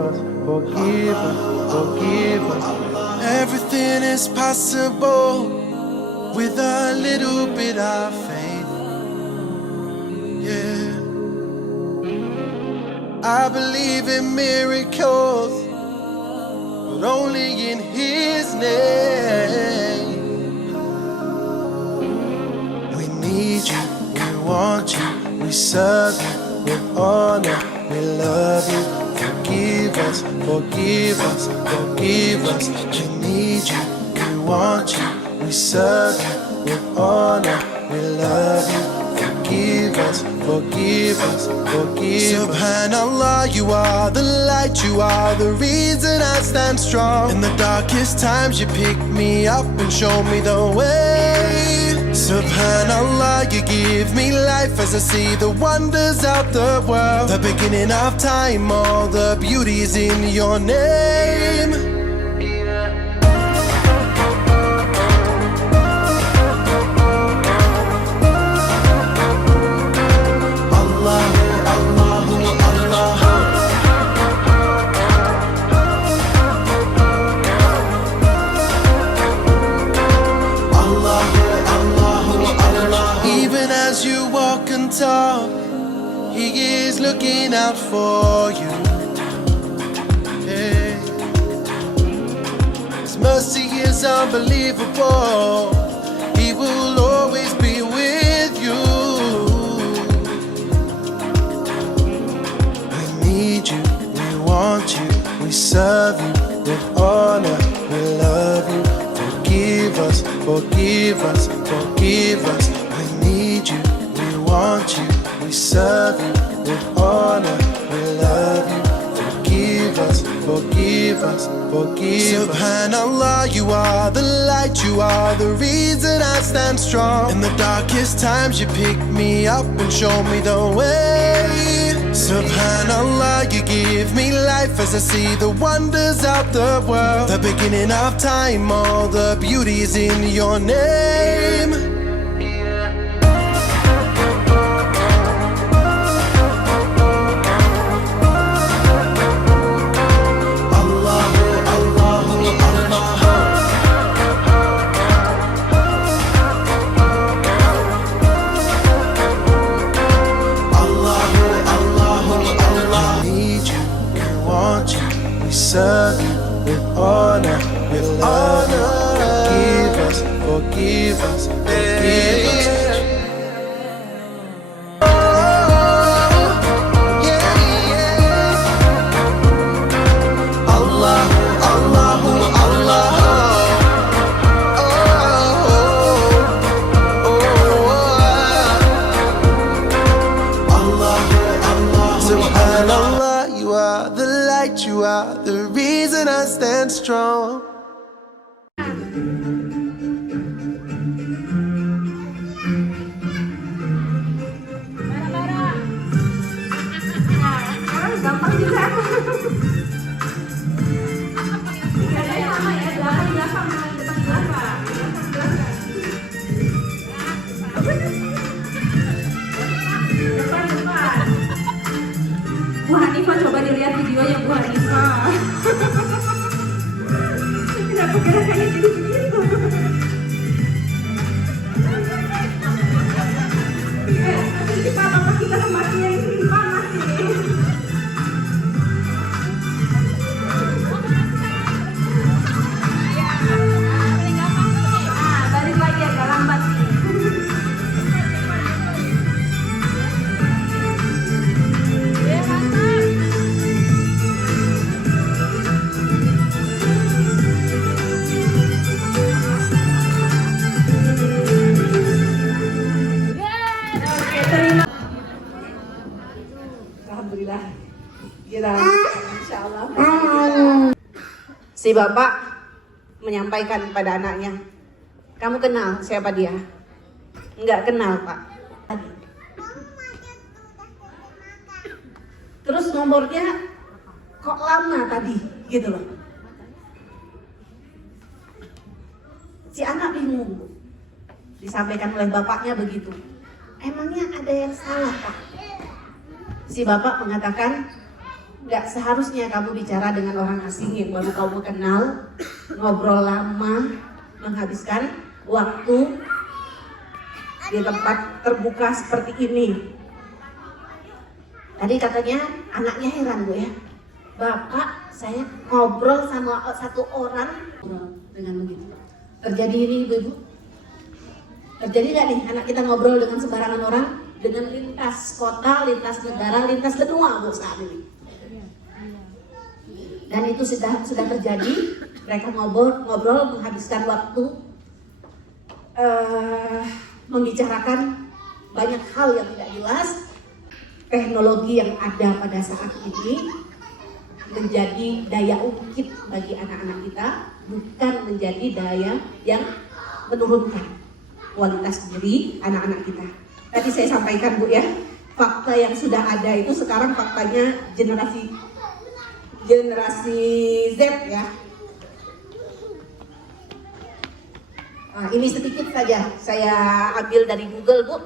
us, forgive us, forgive us. Everything is possible with a little bit of faith. Yeah, I believe in miracles, but only in His name. We need you, we want you, we serve you with honor, we love you. Forgive us, forgive us, forgive us. We need you, we want you, we serve you with honor, we love you. Forgive us, forgive us, forgive us. Subhanallah, you are the light, you are the reason I stand strong. In the darkest times you pick me up and show me the way. Subhanallah, you give me life as I see the wonders of the world. The beginning of time, all the beauty is in your name. Talk, He is looking out for you. Hey. His mercy is unbelievable. He will always be with you. We need you, we want you, we serve you with honor, we love you. Forgive us, forgive us, forgive us. We need you, want you, we serve you with honor, we love you. Forgive us, forgive us, forgive us. Subhanallah, you are the light, you are the reason I stand strong. In the darkest times you pick me up and show me the way. Subhanallah, you give me life as I see the wonders of the world. The beginning of time, all the beauty is in your name. Serve you with honor, with love. Forgive us, forgive us, forgive us. You are the reason I stand strong. Gampang juga. Bu Hanifah, coba dilihat videonya Bu Hanifah. Kenapa gerakannya jadi begitu? Nanti papa kita semakin ini panas ini. Balik lagi agak lambat nih. Alhamdulillah, insya Allah. Si bapak menyampaikan pada anaknya, kamu kenal siapa dia? Enggak kenal, Pak. Terus nomornya kok lama tadi, gitu loh. Si anak bingung. Disampaikan oleh bapaknya begitu. Emangnya ada yang salah, Pak? Si bapak mengatakan, nggak seharusnya kamu bicara dengan orang asing yang baru kamu kenal, ngobrol lama, menghabiskan waktu di tempat terbuka seperti ini. Tadi katanya anaknya heran Bu ya, Bapak saya ngobrol sama satu orang dengan begitu. Terjadi ini Ibu? Terjadi nggak nih anak kita ngobrol dengan sembarangan orang? Dengan lintas kota, lintas negara, lintas benua Bu saat ini. Dan itu sudah terjadi. Mereka ngobrol menghabiskan waktu membicarakan banyak hal yang tidak jelas. Teknologi yang ada pada saat ini menjadi daya ungkit bagi anak-anak kita, bukan menjadi daya yang menurunkan kualitas diri anak-anak kita. Tadi saya sampaikan Bu ya, fakta yang sudah ada itu sekarang faktanya generasi Z ya. Nah, ini sedikit saja saya ambil dari Google Bu.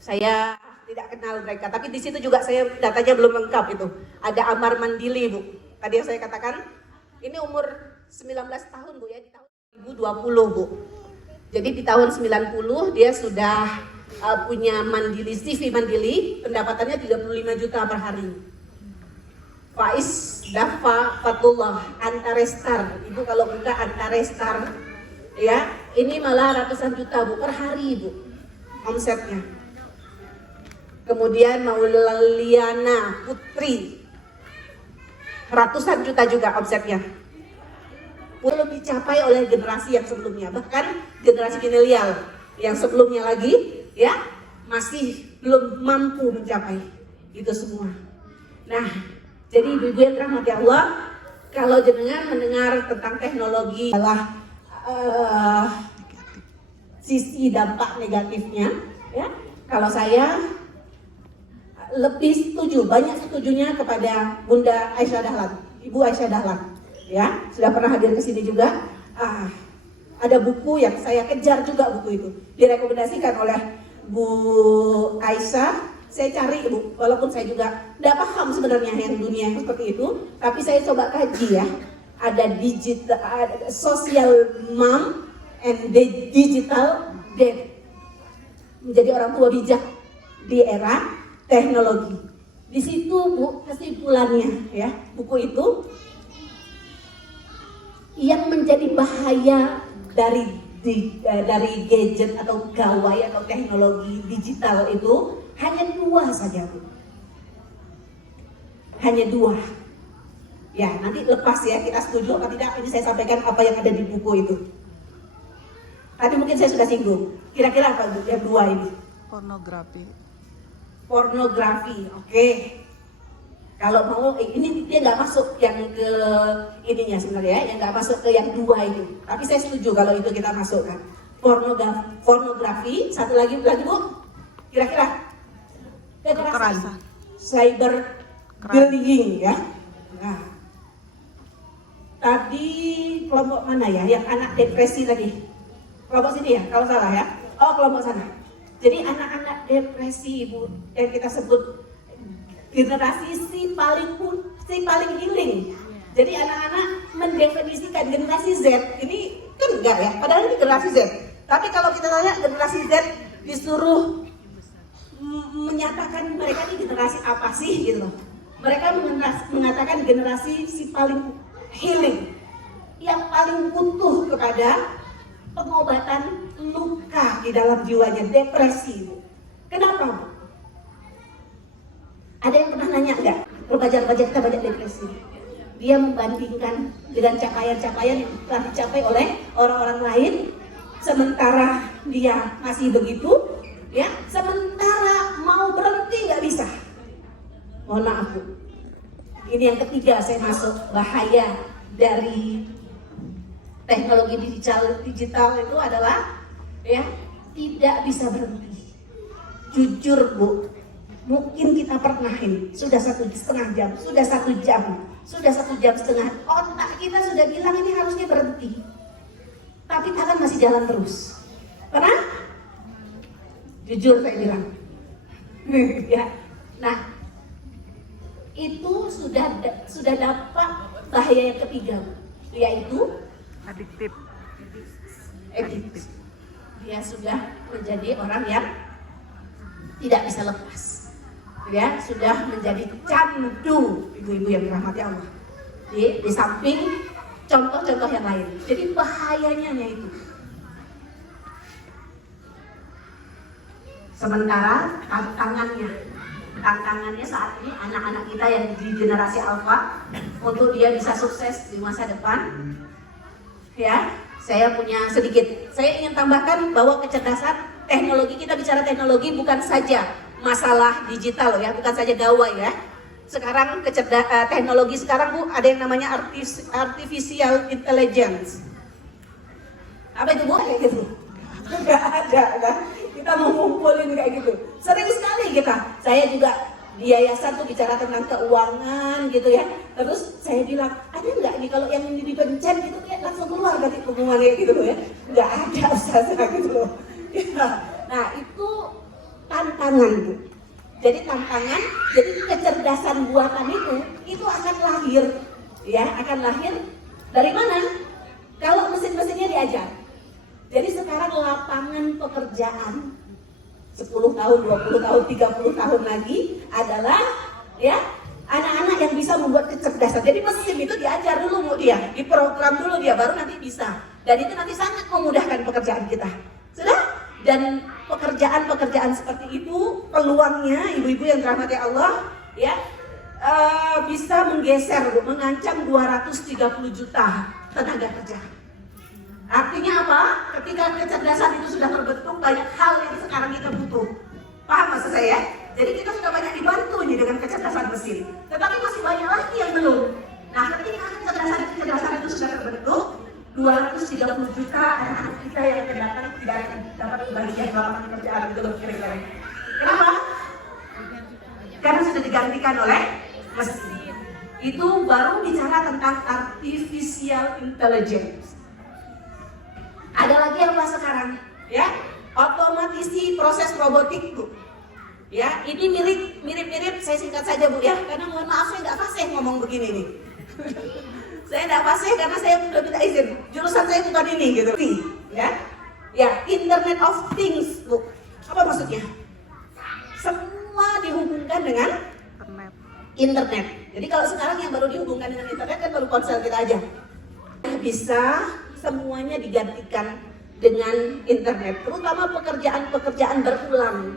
Saya tidak kenal mereka, tapi di situ juga saya datanya belum lengkap itu. Ada Amar Mandili Bu. Tadi yang saya katakan ini umur 19 tahun Bu ya, di tahun 2020 Bu. Jadi di tahun 90 dia sudah punya Mandili, CV Mandili, pendapatannya 35 juta per hari. Faiz Dafa Fatullah Antarestar, Ibu kalau buka Antarestar ya, ini malah ratusan juta Bu per hari Bu omsetnya. Kemudian Maulaliana Putri, ratusan juta juga omsetnya. Belum dicapai oleh generasi yang sebelumnya, bahkan generasi milenial yang sebelumnya lagi ya masih belum mampu mencapai itu semua. Nah, jadi ibu-ibu yang dirahmati Allah, kalau jenengan mendengar tentang teknologi adalah sisi dampak negatifnya, ya. Kalau saya lebih setuju, banyak setujunya kepada Bunda Aisyah Dahlan, Ibu Aisyah Dahlan, ya sudah pernah hadir ke sini juga. Ada buku yang saya kejar juga, buku itu direkomendasikan oleh Bu Aisyah. Saya cari Bu, walaupun saya juga tidak paham sebenarnya yang dunia yang seperti itu, tapi saya coba kaji ya. Ada digital, ada social mom and digital dad, menjadi orang tua bijak di era teknologi. Di situ Bu kesimpulannya ya, buku itu yang menjadi bahaya dari gadget atau gawai atau teknologi digital itu hanya dua saja Bu, hanya dua. Ya nanti lepas ya kita setuju atau tidak, ini saya sampaikan apa yang ada di buku itu. Tadi mungkin saya sudah singgung. Kira-kira apa Bu yang dua ini? Pornografi, oke. Kalau mau ini dia nggak masuk yang ke ininya sebenarnya ya, yang nggak masuk ke yang dua ini. Tapi saya setuju kalau itu kita masukkan. Pornografi, satu lagi Bu. Kira-kira kekerasan, cyber bullying ya. Nah, tadi kelompok mana ya? Yang anak depresi tadi. Kelompok sini ya, kalau salah ya. Oh, kelompok sana. Jadi anak-anak depresi Bu, yang kita sebut generasi si paling healing. Jadi anak-anak mendefinisikan generasi Z ini kan enggak ya, padahal ini generasi Z. Tapi kalau kita tanya generasi Z disuruh menyatakan mereka ini generasi apa sih gitu loh. Mereka mengatakan generasi si paling healing, yang paling butuh kepada pengobatan luka di dalam jiwanya, depresi. Kenapa Bu? Ada yang pernah nanya enggak? Remaja-remaja kita banyak depresi. Dia membandingkan dengan capaian-capaian yang telah dicapai oleh orang-orang lain, sementara dia masih begitu, ya. Sementara mau berhenti nggak bisa. Mohon maaf Bu. Ini yang ketiga saya masuk bahaya dari teknologi digital itu adalah ya tidak bisa berhenti. Jujur Bu, mungkin kita pernah ini sudah 1,5 jam, sudah 1 jam, sudah 1 jam setengah, otak kita sudah bilang ini harusnya berhenti, tapi tangan masih jalan terus. Pernah? Jujur saya bilang. Ya. Nah, itu sudah dapat bahaya yang ketiga, yaitu adiktif. Dia sudah menjadi orang yang tidak bisa lepas. Ya, sudah menjadi candu, ibu-ibu yang dirahmati Allah. Di samping contoh-contoh yang lain. Jadi bahayanya itu. Sementara tantangannya saat ini anak-anak kita yang di generasi alfa untuk dia bisa sukses di masa depan. Ya, saya punya sedikit. Saya ingin tambahkan bahwa kecerdasan teknologi, kita bicara teknologi bukan saja masalah digital ya, bukan saja gawai ya. Sekarang teknologi sekarang Bu ada yang namanya artificial intelligence. Apa itu Bu? Kayak gitu. Enggak ada kan? Kita mau ngumpulin kayak gitu. Sering sekali kita. Saya juga di yayasan tuh bicara tentang keuangan gitu ya. Terus saya bilang, ada nggak nih kalau yang ini dipencet gitu ya langsung keluar dari pengumumannya gitu ya? Nggak ada ustazah gitu loh. Ya. Nah itu tantangan Bu. Jadi tantangan, jadi kecerdasan buatan itu akan lahir, ya akan lahir dari mana? Kalau mesin-mesinnya diajar. Jadi sekarang lapangan pekerjaan 10 tahun, 20 tahun, 30 tahun lagi adalah ya anak-anak yang bisa membuat kecerdasan. Jadi mesin itu diajar dulu Bu dia, diprogram dulu dia, baru nanti bisa. Dan itu nanti sangat memudahkan pekerjaan kita. Sudah? Dan pekerjaan-pekerjaan seperti itu peluangnya ibu-ibu yang dirahmati Allah ya bisa menggeser, mengancam 230 juta tenaga kerja. Artinya apa? Ketika kecerdasan itu sudah terbentuk, banyak hal yang sekarang kita butuh. Paham maksud saya? Jadi kita sudah banyak dibantu ini dengan kecerdasan mesin. Tetapi masih banyak lagi yang belum. Nah, ketika kecerdasan itu sudah terbentuk, 230 juta anak-anak kita yang akan datang tidak akan dapat bagian lapangan pekerjaan gitu loh kira-kira. Kenapa? Karena sudah digantikan oleh mesin. Itu baru bicara tentang artificial intelligence. Ada lagi apa sekarang? Ya, otomatisasi proses robotik Bu. Ya, ini mirip-mirip. Saya singkat saja Bu ya, karena mohon maaf saya nggak fasih ngomong begini nih. Saya tidak fasih karena saya sudah minta izin. Jurusan saya bukan ini gitu. Ya, ya Internet of Things Bu. Apa maksudnya? Semua dihubungkan dengan internet. Jadi kalau sekarang yang baru dihubungkan dengan internet kan baru ponsel kita aja. Bisa semuanya digantikan dengan internet, terutama pekerjaan-pekerjaan berulang,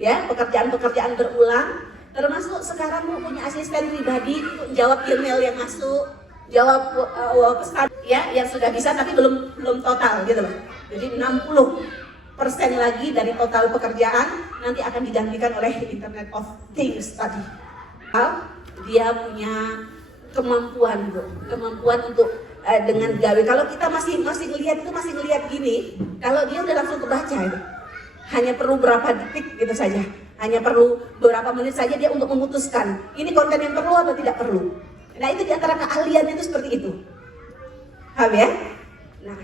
ya pekerjaan-pekerjaan berulang, termasuk sekarang Bu punya asisten pribadi untuk jawab email yang masuk, jawab pesan, ya yang sudah bisa tapi belum total gitu loh. Jadi 60% lagi dari total pekerjaan nanti akan digantikan oleh Internet of Things tadi. Dia punya kemampuan Bu, kemampuan untuk dengan gawe. Kalau kita masih ngelihat gini, kalau dia udah langsung kebaca itu. Hanya perlu berapa detik gitu saja. Hanya perlu beberapa menit saja dia untuk memutuskan ini konten yang perlu atau tidak perlu. Nah, itu diantara keahliannya itu seperti itu. Paham ya? Nah,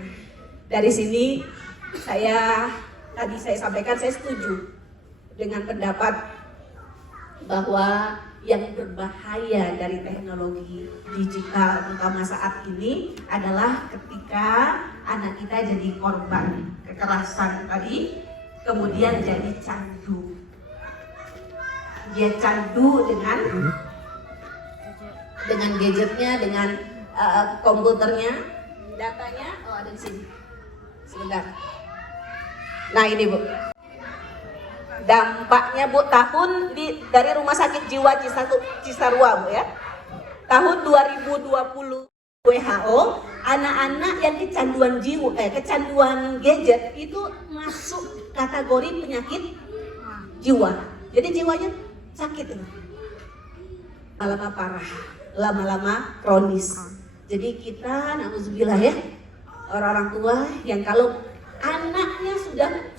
dari sini tadi saya sampaikan saya setuju dengan pendapat bahwa yang berbahaya dari teknologi digital terutama saat ini adalah ketika anak kita jadi korban kekerasan tadi, kemudian jadi candu. Dia candu dengan gadgetnya, dengan komputernya, datanya. Oh, ada di sini. Sebentar. Nah, ini Bu. Dampaknya Bu dari Rumah Sakit Jiwa Cisarua Bu ya. Tahun 2020 WHO, anak-anak yang kecanduan gadget itu masuk kategori penyakit jiwa. Jadi jiwanya sakit itu. Lama-lama parah, lama-lama kronis. Jadi kita na'udzubillah ya, orang-orang tua yang kalau anaknya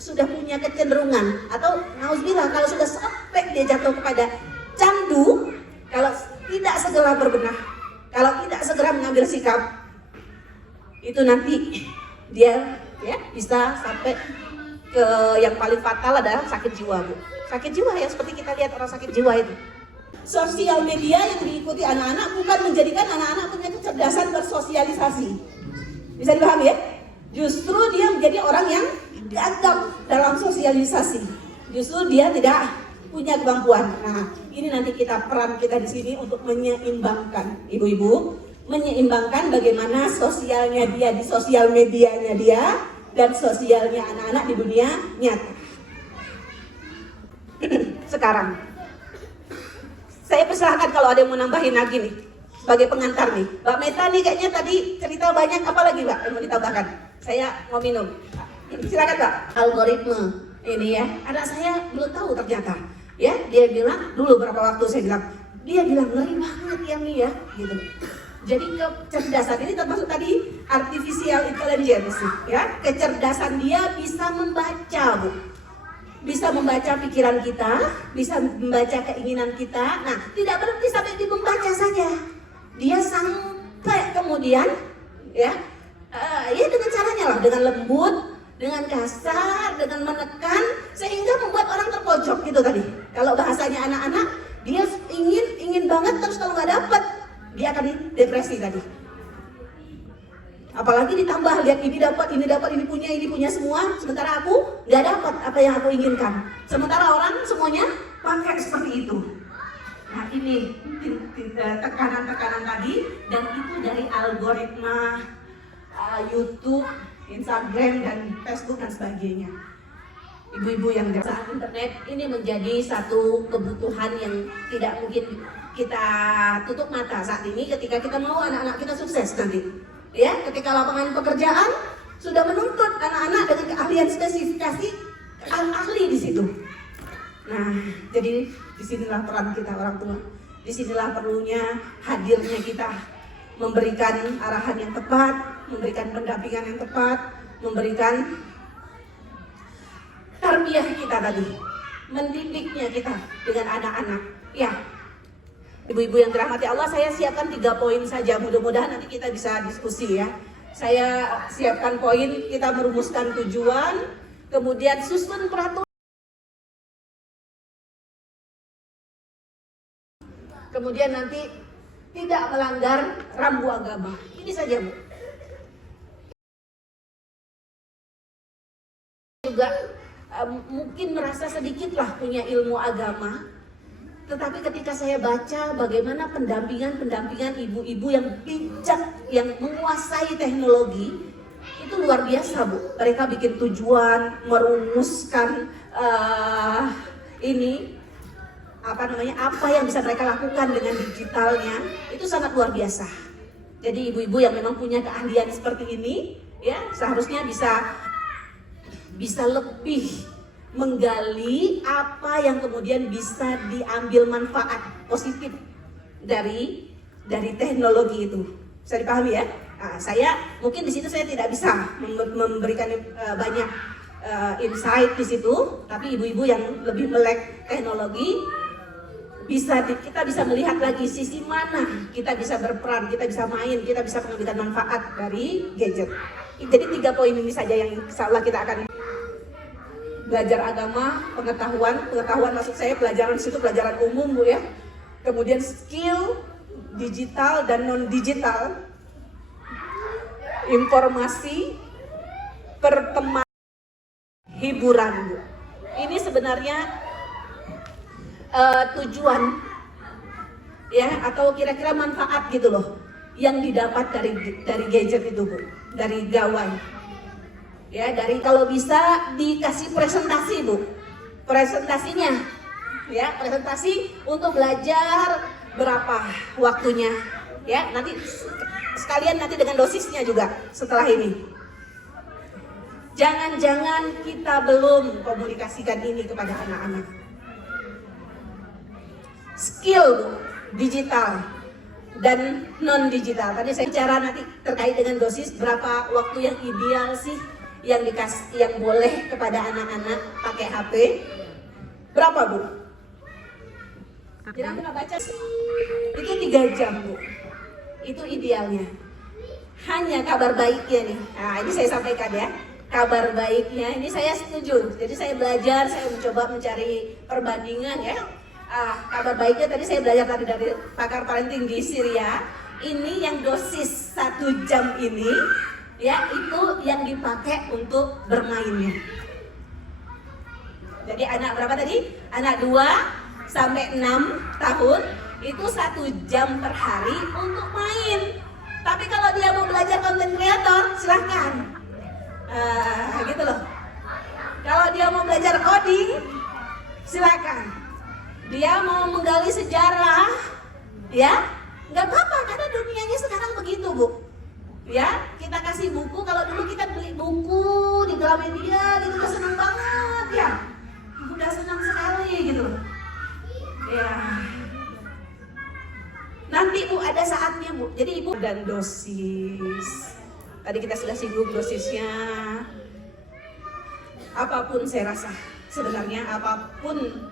sudah punya kecenderungan atau nauzubillah kalau sudah sampai dia jatuh kepada candu, kalau tidak segera berbenah, kalau tidak segera mengambil sikap, itu nanti dia ya bisa sampai ke yang paling fatal adalah sakit jiwa Bu. Sakit jiwa ya seperti kita lihat orang sakit jiwa itu. sosial media yang diikuti anak-anak bukan menjadikan anak-anak punya kecerdasan bersosialisasi. Bisa dipahami ya? Justru dia menjadi orang yang gagap dalam sosialisasi. Justru dia tidak punya kemampuan. Nah, ini nanti peran kita di sini untuk menyeimbangkan, ibu-ibu, menyeimbangkan bagaimana sosialnya dia di sosial medianya dia dan sosialnya anak-anak di dunia nyata. Sekarang saya persilahkan kalau ada yang mau nambahin lagi nih sebagai pengantar nih. Mbak Meta nih kayaknya tadi cerita banyak, apa lagi Mbak yang mau ditambahkan? Saya mau minum. Silakan Mbak. Algoritma ini ya, anak saya belum tahu ternyata. Ya, dia bilang dulu berapa waktu saya bilang, dia bilang ngeri banget ya nih ya, gitu. Jadi kecerdasan ini termasuk tadi artificial intelligence ya, kecerdasan dia bisa membaca Bu. Bisa membaca pikiran kita, bisa membaca keinginan kita. Nah, tidak berhenti sampai di membaca saja. Dia sampai kemudian ya dengan caranya lah, dengan lembut, dengan kasar, dengan menekan, sehingga membuat orang terpojok gitu tadi. Kalau bahasanya anak-anak, dia ingin banget, terus kalau nggak dapat, dia akan depresi tadi. Apalagi ditambah lihat ini dapat, ini punya semua, sementara aku nggak dapat apa yang aku inginkan. Sementara orang semuanya pakai seperti itu. Nah ini tekanan-tekanan tadi, dan itu dari algoritma YouTube, Instagram, dan Facebook dan sebagainya. Ibu-ibu yang saat internet ini menjadi satu kebutuhan yang tidak mungkin kita tutup mata saat ini ketika kita mau anak-anak kita sukses nanti. Ya, ketika lapangan pekerjaan sudah menuntut anak-anak dengan keahlian spesifikasi ahli di situ. Nah, jadi disinilah peran kita orang tua. Disinilah perlunya hadirnya kita memberikan arahan yang tepat, memberikan pendampingan yang tepat, memberikan tarbiyah kita tadi, mendidiknya kita dengan anak-anak. Ya, ibu-ibu yang dirahmati Allah, saya siapkan 3 poin saja. Mudah-mudahan nanti kita bisa diskusi ya. Saya siapkan poin, kita merumuskan tujuan, kemudian susun peraturan, kemudian nanti tidak melanggar rambu agama. Ini saja Bu. Juga mungkin merasa sedikitlah punya ilmu agama, tetapi ketika saya baca bagaimana pendampingan ibu-ibu yang bijak, yang menguasai teknologi, itu luar biasa Bu. Mereka bikin tujuan, merumuskan apa yang bisa mereka lakukan dengan digitalnya, itu sangat luar biasa. Jadi ibu-ibu yang memang punya keahlian seperti ini, ya seharusnya bisa lebih menggali apa yang kemudian bisa diambil manfaat positif dari teknologi itu. Bisa dipahami ya? Nah, saya mungkin di situ saya tidak bisa memberikan banyak insight di situ, tapi ibu-ibu yang lebih melek teknologi kita bisa melihat lagi sisi mana kita bisa berperan, kita bisa main, kita bisa mengambil manfaat dari gadget. Jadi 3 poin ini saja yang insya Allah kita akan belajar agama, pengetahuan maksud saya pelajaran situ pelajaran umum Bu ya. Kemudian skill digital dan non digital, informasi, pertemanan, hiburan Bu. Ini sebenarnya tujuan ya, atau kira-kira manfaat gitu loh yang didapat dari gadget itu Bu, dari gawai. Ya, dari kalau bisa dikasih presentasi Bu, presentasinya ya, presentasi untuk belajar berapa waktunya ya, nanti sekalian nanti dengan dosisnya juga setelah ini. Jangan-jangan kita belum komunikasikan ini kepada anak-anak. Skill Bu, digital dan non digital. Tadi saya bicara nanti terkait dengan dosis, berapa waktu yang ideal sih yang boleh kepada anak-anak pakai HP, berapa Bu? Jadi aku nggak baca itu 3 jam Bu, itu idealnya. Hanya kabar baiknya nih, nah ini saya sampaikan ya, kabar baiknya ini saya setuju. Jadi saya belajar, saya mencoba mencari perbandingan ya, kabar baiknya tadi saya belajar tadi dari pakar parenting di Syria. Ini yang dosis 1 jam ini, ya itu yang dipakai untuk bermainnya. Jadi anak berapa tadi? Anak 2 sampai 6 tahun itu 1 jam per hari untuk main. Tapi kalau dia mau belajar content creator, silahkan. Gitu loh. Kalau dia mau belajar coding, silakan. Dia mau menggali sejarah, ya nggak apa-apa karena dunianya sekarang begitu, Bu. Ya, kita kasih buku. Kalau dulu kita beli buku di Gramedia gitu, udah seneng banget ya. Udah senang sekali gitu. Ya. Nanti Bu ada saatnya Bu. Jadi Ibu dan dosis. Tadi kita sudah singgung dosisnya. Apapun saya rasa sebenarnya apapun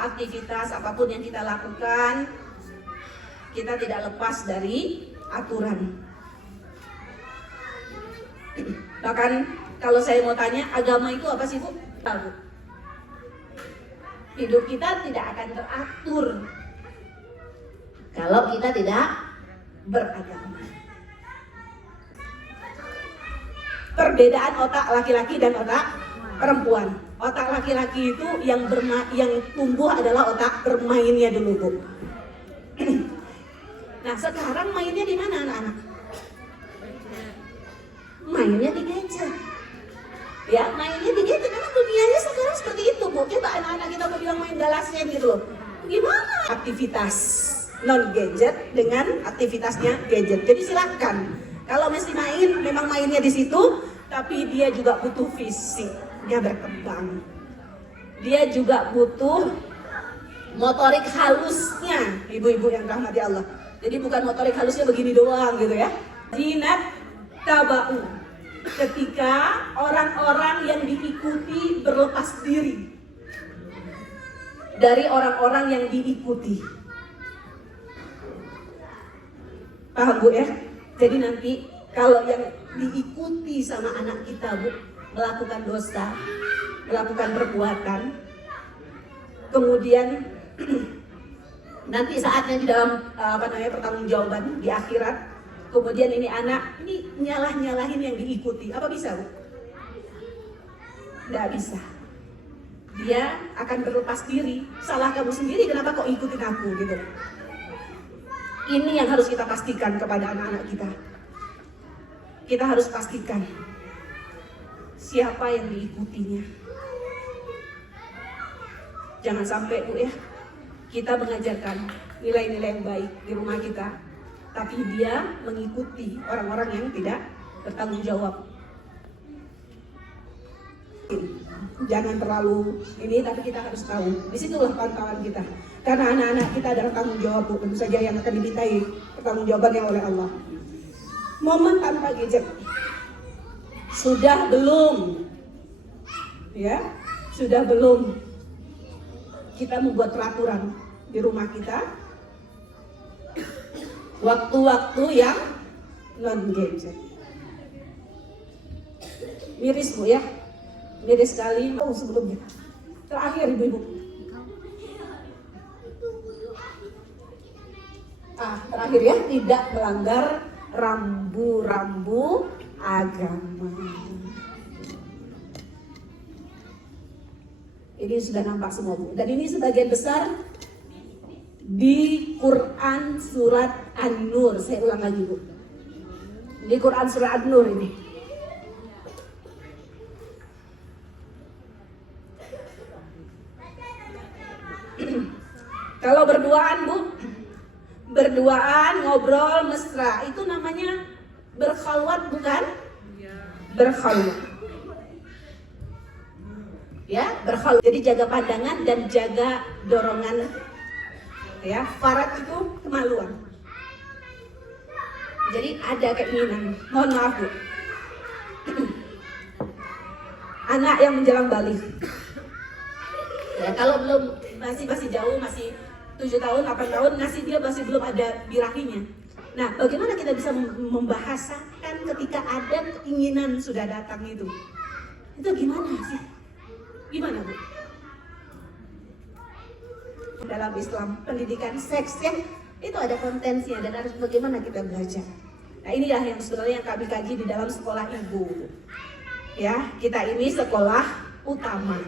aktivitas, apapun yang kita lakukan, kita tidak lepas dari aturan. Bahkan kalau saya mau tanya, agama itu apa sih Bu? Tahu. Hidup kita tidak akan teratur kalau kita tidak beragama. Perbedaan otak laki-laki dan otak perempuan. Otak laki-laki itu yang tumbuh adalah otak bermainnya dulu, Bu. Nah, sekarang mainnya di mana anak-anak? Mainnya di gadget. Ya, mainnya di gadget karena dunianya sekarang seperti itu, Bu. Coba anak-anak kita mau bilang main galasnya gitu. Gimana aktivitas non gadget dengan aktivitasnya gadget? Jadi silakan. Kalau mesti main, memang mainnya di situ, tapi dia juga butuh fisik. Dia berkembang. Dia juga butuh motorik halusnya, ibu-ibu yang rahmati Allah. Jadi bukan motorik halusnya begini doang gitu ya. Jinat tabau. Ketika orang-orang yang diikuti berlepas diri dari orang-orang yang diikuti. Paham Bu ya? Jadi nanti kalau yang diikuti sama anak kita Bu melakukan dosa, melakukan perbuatan, kemudian nanti saatnya di dalam pertanggungjawaban di akhirat, kemudian ini anak ini nyalahin yang diikuti, apa bisa Bu? Nggak bisa. Dia akan berlepas diri. Salah kamu sendiri, kenapa kok ikutin aku gitu? Ini yang harus kita pastikan kepada anak-anak kita. Kita harus pastikan siapa yang diikutinya. Jangan sampai Bu ya, kita mengajarkan nilai-nilai yang baik di rumah kita, tapi dia mengikuti orang-orang yang tidak bertanggung jawab. Jangan terlalu ini, tapi kita harus tahu. Disitulah pantauan kita. Karena anak-anak kita adalah tanggung jawab Bu, tentu saja yang akan dimintai pertanggungjawabannya oleh Allah. Momen tanpa gadget. Sudah belum? Ya, sudah belum kita membuat peraturan di rumah kita waktu-waktu yang non gadget. Miris Bu ya, miris sekali. Sebelumnya terakhir ibu-ibu, terakhir ya, tidak melanggar rambu-rambu agama. Ini sudah nampak semua Bu, dan ini sebagian besar di Quran surat An-Nur. Saya ulang lagi Bu, di Quran surat An-Nur ini. Kalau berduaan Bu, berduaan ngobrol mesra, itu namanya berkhalwat bukan? Berkhalwat. Ya, berkhalwat. Jadi jaga pandangan dan jaga dorongan. Ya, farat itu kemaluan. Jadi ada keinginan. Mohon maaf Bu. Anak yang menjelang balik. Ya, kalau belum masih jauh, masih 7 tahun, 8 tahun, dia masih belum ada birahinya. Nah, bagaimana kita bisa membahasakan ketika ada keinginan sudah datang itu? Itu gimana sih? Gimana Bu? dalam Islam, pendidikan seks ya, itu ada kontensinya dan harus bagaimana kita belajar. Nah inilah yang sebenarnya yang kami kaji di dalam sekolah ibu. Ya, kita ini sekolah utama.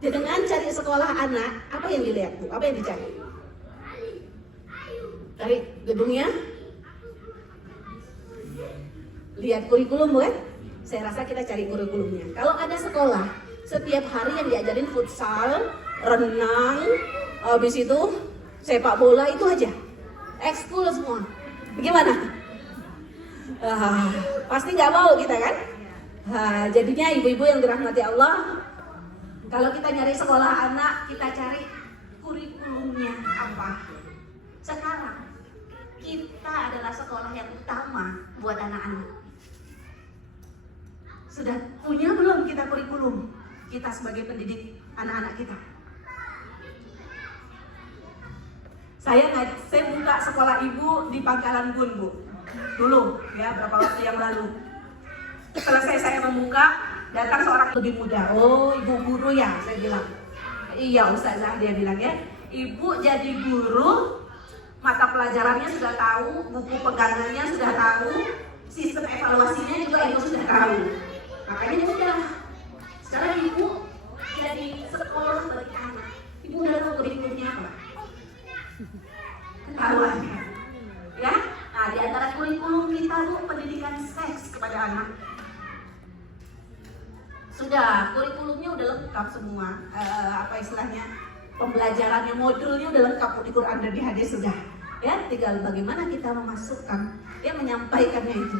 Dengan cari sekolah anak, apa yang dilihat Bu? Apa yang dicari? Cari gedungnya? Lihat kurikulum Bu kan? Saya rasa kita cari kurikulumnya. Kalau ada sekolah, setiap hari yang diajarin futsal, renang, habis itu sepak bola itu aja. Ekskul semua. Gimana? Pasti nggak mau kita kan? Jadinya ibu-ibu yang dirahmati Allah, kalau kita nyari sekolah anak, kita cari kurikulumnya apa. Sekarang kita adalah sekolah yang utama buat anak-anak. Sudah punya belum kita kurikulum? Kita sebagai pendidik anak-anak kita. Saya buka sekolah ibu di Pangkalan Bun Bu. Dulu ya, berapa waktu yang lalu. Selesai saya membuka, datang seorang lebih muda. Oh, ibu guru ya, saya bilang. Iya Ustazah, dia bilang ya. Ibu jadi guru, mata pelajarannya sudah tahu, buku pegangannya sudah tahu, sistem evaluasinya juga ibu sudah tahu. Makanya udah, sekarang ibu jadi sekolah bagi anak. Ibu udah tahu kurikulumnya apa? Ketahuan ya. Nah, di antara kurikulum kita Bu, pendidikan seks kepada anak. Sudah, kurikulumnya udah lengkap semua. Apa istilahnya? Pembelajarannya, modulnya udah lengkap di Quran dan di hadis sudah. Ya, tinggal bagaimana kita memasukkan, ya menyampaikannya itu.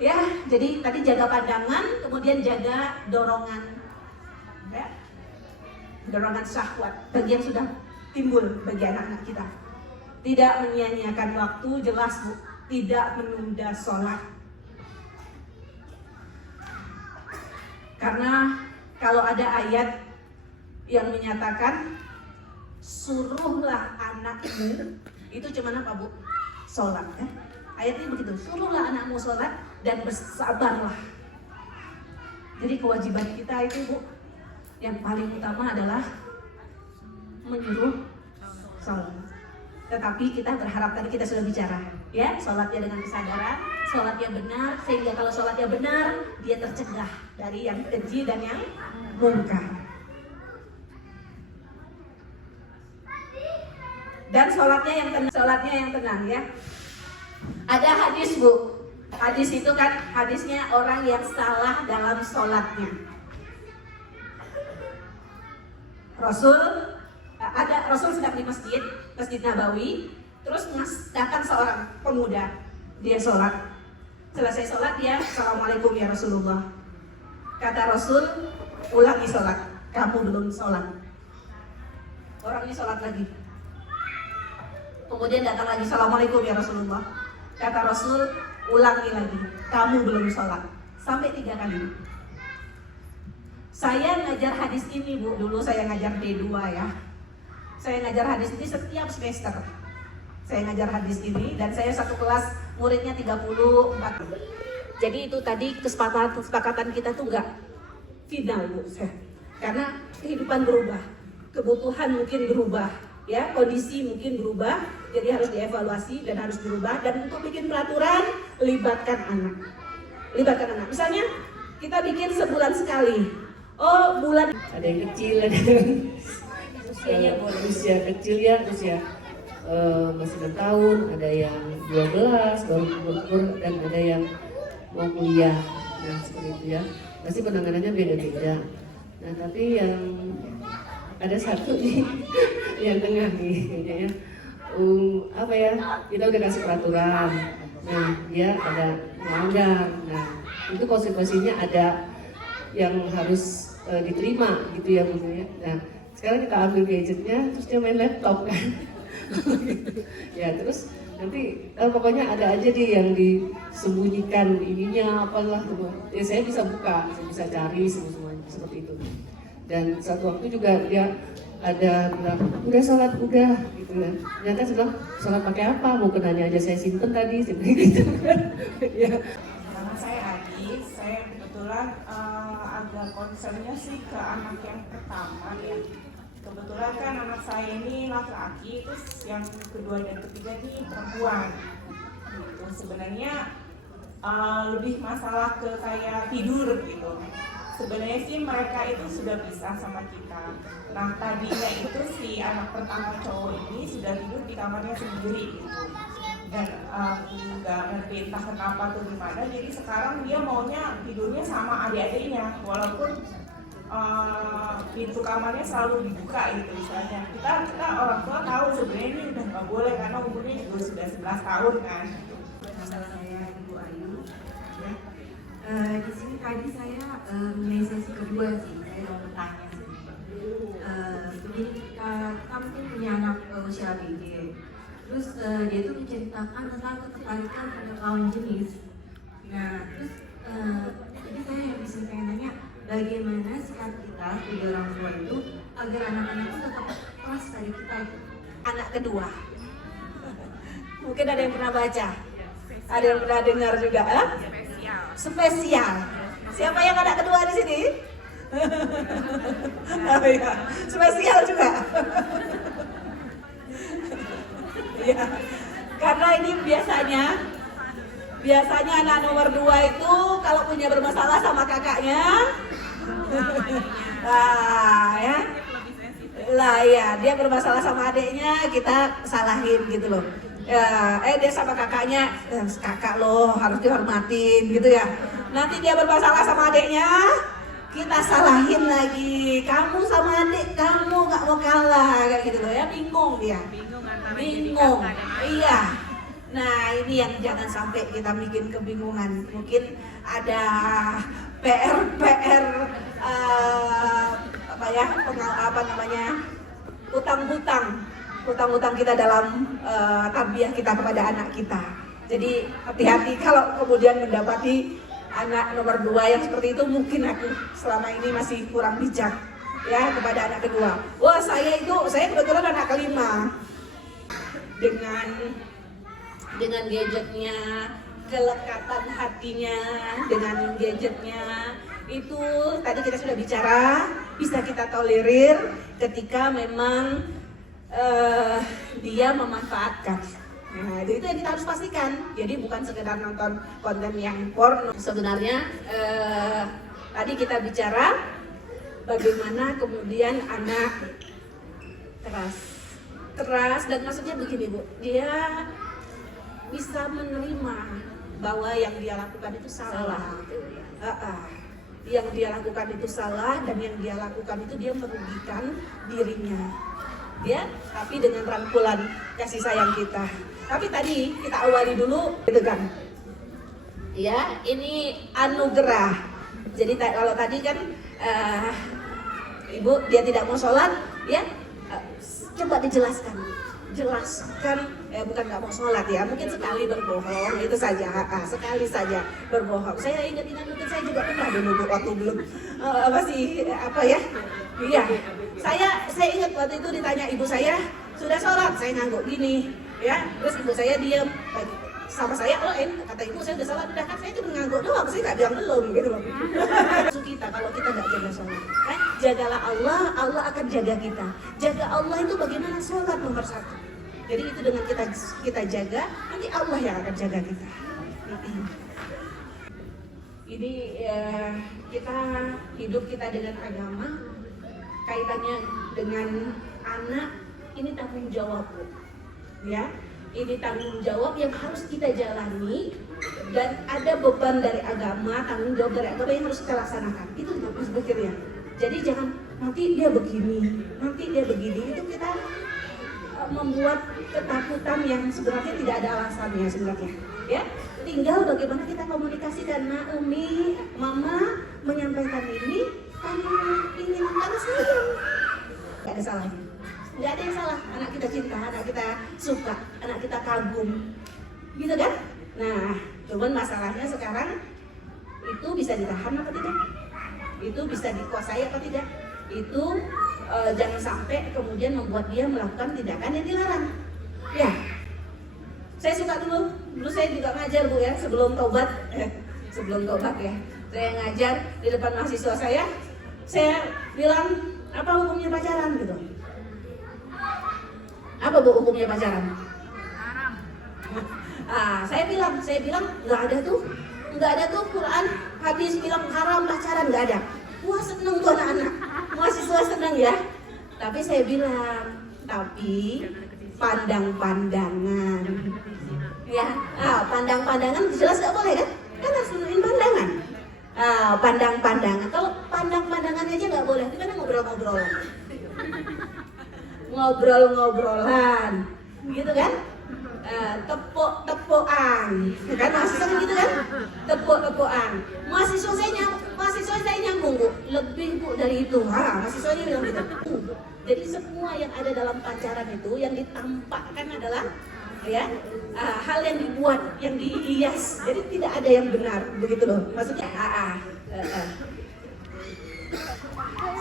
Ya, jadi tadi jaga pandangan, kemudian jaga dorongan. Ya. Dorongan syahwat bagi yang sudah timbul bagi anak-anak kita. Tidak menyia-nyiakan waktu, jelas Bu, tidak menunda sholat. Karena kalau ada ayat yang menyatakan suruhlah anakmu, itu cuma apa Bu? Sholat kan? Ayatnya begitu, suruhlah anakmu sholat dan bersabarlah. Jadi kewajiban kita itu Bu, yang paling utama adalah menyuruh sholat. Tetapi kita berharap, tadi kita sudah bicara ya, sholatnya dengan kesadaran, sholatnya benar, sehingga kalau sholatnya benar dia tercegah dari yang keji dan yang mungkar. Dan sholatnya yang tenang ya. Ada hadis Bu, hadis itu kan hadisnya orang yang salah dalam sholatnya. Rasul sedang di masjid Nabawi, terus datang seorang pemuda, dia sholat. Selesai sholat dia, Assalamualaikum ya Rasulullah. Kata Rasul, ulangi sholat, kamu belum sholat. Orang ini sholat lagi. Kemudian datang lagi, Assalamualaikum ya Rasulullah. Kata Rasul, ulangi lagi, kamu belum sholat. Sampai 3 kali. Saya ngajar hadis ini Bu, dulu saya ngajar D2 ya. Saya ngajar hadis ini setiap semester. Saya ngajar hadis ini dan saya satu kelas muridnya 34. Jadi itu tadi kesepakatan kita tuh enggak final Bu. Karena kehidupan berubah, kebutuhan mungkin berubah, ya, kondisi mungkin berubah, jadi harus dievaluasi dan harus berubah. Dan untuk bikin peraturan, libatkan anak. Misalnya kita bikin sebulan sekali. Oh, bulan ada yang kecil, ada yang usia kecil ya, usia masih 6 tahun, ada yang 12 baru umur dan ada yang mau kuliah. Nah seperti itu ya, pasti penanganannya beda-beda. Nah tapi yang ada satu nih yang tengah nih kayaknya ya, apa ya, kita udah kasih peraturan, nah dia ada melanggar, nah itu konsekuensinya ada yang harus diterima gitu ya Bu ya. Nah sekarang kita ambil gadgetnya, terus dia main laptop kan. Ya terus nanti pokoknya ada aja deh yang disembunyikan ininya apalah tuh. Ya saya bisa buka, saya bisa cari semuanya seperti itu. Dan satu waktu juga dia ada bilang, udah sholat udah gitu kan. Ternyata saya bilang, sholat pakai apa? Mau kenanya aja saya simpen tadi, seperti gitu kan. Ya. Nama saya Adi, saya kebetulan agak concernnya sih ke anak yang pertama ya. Kebetulan kan anak saya ini laki-laki, terus yang kedua dan ketiga ini perempuan. Gitu. Sebenarnya lebih masalah ke kayak tidur gitu. Sebenarnya sih mereka itu sudah bisa sama kita. Nah tadinya itu si anak pertama cowok ini sudah tidur di kamarnya sendiri gitu. Dan nggak ngerti entah kenapa tuh gimana. Jadi sekarang dia maunya tidurnya sama adik-adiknya, walaupun pintu kamarnya selalu dibuka gitu misalnya. Kita orang tua tahu sebenarnya ini udah nggak boleh karena umurnya juga sudah 11 tahun kan. Masalah saya Ibu Ayu, ya. Di sini tadi saya mulai sesi kedua sih, saya mau bertanya sih. Begini, kita mungkin punya anak usia ABG, terus dia itu menceritakan tentang ketertarikan pada lawan jenis. Nah, terus jadi saya yang bisa pengen tanya, bagaimana sikap kita sebagai orang tua itu agar anak-anak itu tetap keras dari kita itu? Anak kedua. Mungkin ada yang pernah baca, ada yang pernah dengar juga, spesial. Siapa yang anak kedua di sini? Oh, iya. Spesial juga. Ya, karena ini biasanya anak nomor 2 itu kalau punya bermasalah sama kakaknya, ya. Lah ya, dia bermasalah sama adiknya, kita salahin gitu loh. Ya, dia sama kakaknya, kakak lo harus dihormatin gitu ya. Nanti dia bermasalah sama adiknya, kita salahin lagi. Kamu sama adik kamu gak mau kalah kayak gitu loh ya, bingung dia. Bingung. Iya. Nah, ini yang jangan sampai kita bikin kebingungan. Mungkin ada PR utang-utang kita dalam tarbiyah kita kepada anak kita. Jadi hati-hati kalau kemudian mendapati anak nomor 2 yang seperti itu. Mungkin aku selama ini masih kurang bijak ya kepada anak kedua. Wah, saya kebetulan anak kelima. Dengan gadgetnya, kelekatan hatinya dengan gadgetnya itu tadi kita sudah bicara, bisa kita tolerir ketika memang dia memanfaatkan. Nah, itu yang kita harus pastikan. Jadi bukan sekedar nonton konten yang porno. Sebenarnya tadi kita bicara bagaimana kemudian anak keras dan maksudnya begini Bu, dia bisa menerima bahwa yang dia lakukan itu salah. Yang dia lakukan itu salah dan yang dia lakukan itu dia merugikan dirinya. Ya, tapi dengan rangkulan kasih sayang kita. Tapi tadi kita awali dulu gitu kan. Ya, ini anugerah. Jadi kalau tadi kan Ibu dia tidak mau sholat, ya. Coba dijelaskan. Bukan nggak mau sholat ya, mungkin sekali berbohong itu saja, sekali saja berbohong. Saya ingat mungkin saya juga pernah dulu waktu belum masih apa ya, iya. Saya ingat waktu itu ditanya ibu saya sudah sholat, saya ngangguk gini, ya. Terus ibu saya diam, sama saya, kata ibu saya udah sholat, udah kan saya cuma ngangguk doang, saya nggak bilang belum gitu loh. Kita kalau kita nggak jaga sholat, jagalah Allah, Allah akan jaga kita. Jaga Allah itu bagaimana sholat nomor 1. Jadi itu dengan kita jaga, nanti Allah yang akan jaga kita. Ini kita hidup kita dengan agama, kaitannya dengan anak, ini tanggung jawab, ya. Ini tanggung jawab yang harus kita jalani dan ada beban dari agama, tanggung jawab dari agama yang harus kita laksanakan. Itu harus berpikirnya. Jadi jangan nanti dia begini, itu kita membuat ketakutan yang sebenarnya tidak ada alasannya sebenarnya, ya. Tinggal bagaimana kita komunikasikan. Umi, Mama menyampaikan ini karena sayang. Gak ada salahnya, nggak ada yang salah. Anak kita cinta, anak kita suka, anak kita kagum, gitu kan? Nah, cuman masalahnya sekarang itu bisa ditahan apa tidak? Itu bisa dikuasai apa tidak? Itu jangan sampai kemudian membuat dia melakukan tindakan yang dilarang. Ya, saya suka dulu saya juga ngajar Bu ya, sebelum tobat ya, saya ngajar di depan mahasiswa saya bilang apa hukumnya pacaran gitu. Apa bu hukumnya pacaran? Saya bilang nggak ada tuh Quran hadis bilang haram pacaran, nggak ada. Wah seneng tuh anak-anak, mahasiswa seneng ya. Tapi saya bilang, tapi pandang-pandangan, ya, pandang-pandangan jelas nggak boleh kan? Kan harus nurunin pandangan. Pandang-pandangan, kalau pandang-pandangan aja nggak boleh, gimana ngobrol-ngobrolan? Ngobrol-ngobrolan, gitu kan? Tepuk-tepukan, kan mahasiswa kan gitu kan? Tepuk-tepukan. Mahasiswa saya nyambung bu, lebih bu dari itu. Mahasiswanya bilang gitu. Jadi semua yang ada dalam pacaran itu yang ditampakkan adalah ya hal yang dibuat, yang dihias. Jadi tidak ada yang benar, begitu loh. Maksudnya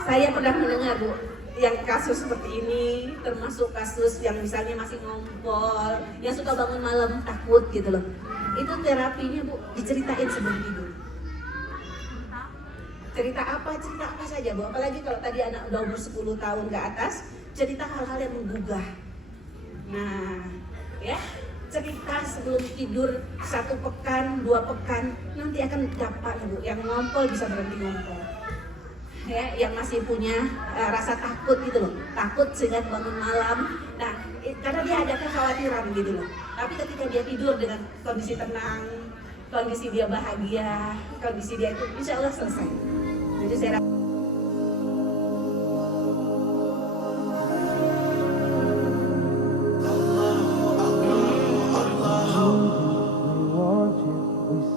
saya pernah mendengar bu, yang kasus seperti ini, termasuk kasus yang misalnya masih ngompol, yang suka bangun malam takut gitu loh. Itu terapinya bu, diceritain sebelum tidur. Cerita apa saja bu, apalagi kalau tadi anak udah umur 10 tahun ke atas, cerita hal-hal yang menggugah. Nah, ya, cerita sebelum tidur 1 pekan, 2 pekan, nanti akan dapat bu, yang ngompol bisa berhenti ngompol. Ya, yang masih punya rasa takut gitu loh, takut sehingga bangun malam. Nah, karena dia ada kekhawatiran gitu loh. Tapi ketika dia tidur dengan kondisi tenang, kondisi dia bahagia, kondisi dia itu insya Allah selesai. Jadi saya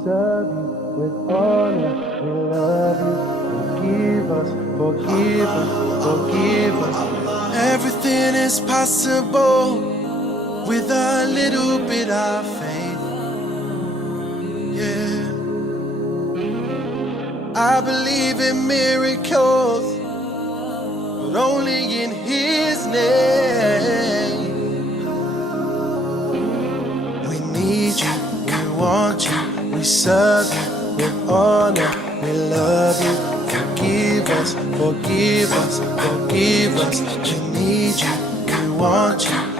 serve you with honor. We love you. Forgive us, forgive us, forgive us. Everything is possible with a little bit of faith. Yeah. I believe in miracles, but only in His name. We need you, we want you, we serve you with honor. We love you. Forgive us, forgive us, forgive us. We need you, we want you.